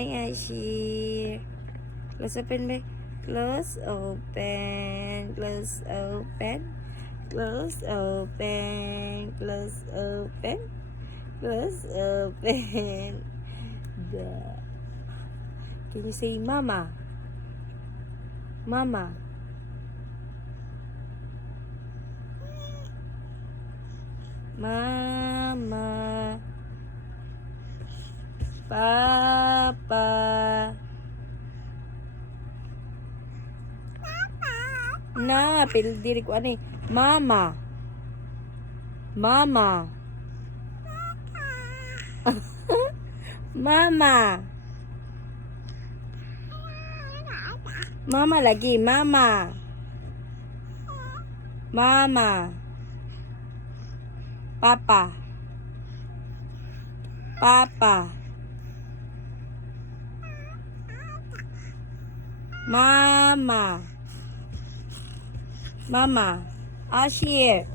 Hi, Ashir. Close open, be. Close open. Close open. Close open. Close open. Close open. Duh. Can you say mama? Mama. Mama. Papa. Na, pero diri ko ano eh. Mama. Mama. Mama. Mama lagi, mama. Mama. Papa. Papa. Mama. Mama. Ashir.